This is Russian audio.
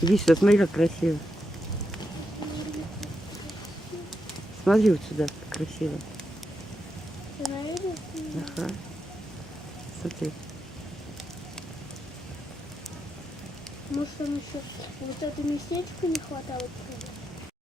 Иди сюда, смотри, как красиво. Смотри вот сюда, как красиво. Ага. Смотри. Может, там еще вот это местечко не хватало.